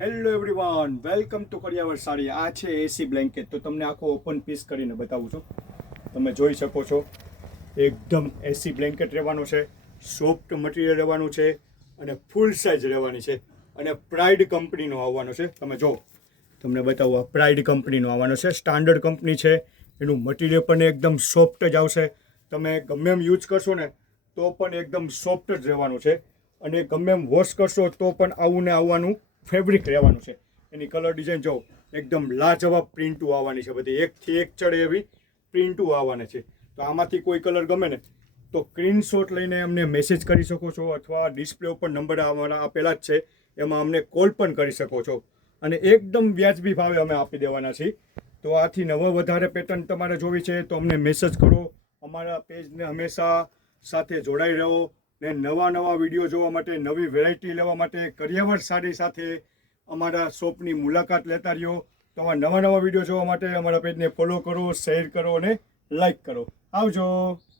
Hello everyone, welcome to Kariyavar Sari. આ છે એસી blanket. તો તમને આખો ઓપન પીસ કરીને બતાવું છું. તમે જોઈ શકો છો, એકદમ એસી બ્લેન્કેટ રહેવાનું છે, સોફ્ટ મટીરિયલ રહેવાનું છે અને ફૂલ સાઇઝ રહેવાની છે અને પ્રાઇડ કંપનીનો આવવાનો છે. તમે જો તમને બતાવું, આ પ્રાઇડ કંપનીનો આવવાનો છે. સ્ટાન્ડર્ડ કંપની છે, એનું મટીરિયલ પણ એકદમ સોફ્ટ જ આવશે. તમે ગમે એમ યુઝ કરશો ને તો પણ એકદમ સોફ્ટ જ રહેવાનું છે અને ગમે એમ વોશ કરશો તો પણ આવું ને આવવાનું ફેબ્રિક રહેવાનું છે. એની કલર ડિઝાઇન જો એકદમ લાજવાબ પ્રિન્ટો આવવાની છે, બધી એકથી એક ચડે એવી પ્રિન્ટો આવવાની છે. તો આમાંથી કોઈ કલર ગમે ને તો સ્ક્રીનશોટ લઈને અમને મેસેજ કરી શકો છો અથવા ડિસ્પ્લે ઉપર નંબર અમારા આપેલા જ છે, એમાં અમને કોલ પણ કરી શકો છો અને એકદમ વ્યાજબી ભાવે અમે આપી દેવાના છીએ. તો આથી નવા વધારે પેટર્ન તમારે જોવી છે તો અમને મેસેજ કરો. અમારા પેજને હંમેશા સાથે જોડાઈ રહો ને નવા વિડીયો જોવા માટે, નવી વેરાયટી લેવા માટે કરિયાવર સાડી સાથે અમારા શોપની મુલાકાત લેતા રહ્યો. તો આવા નવા વિડીયો જોવા માટે અમારા પેજને ફોલો કરો, શેર કરો અને લાઈક કરો. આવજો.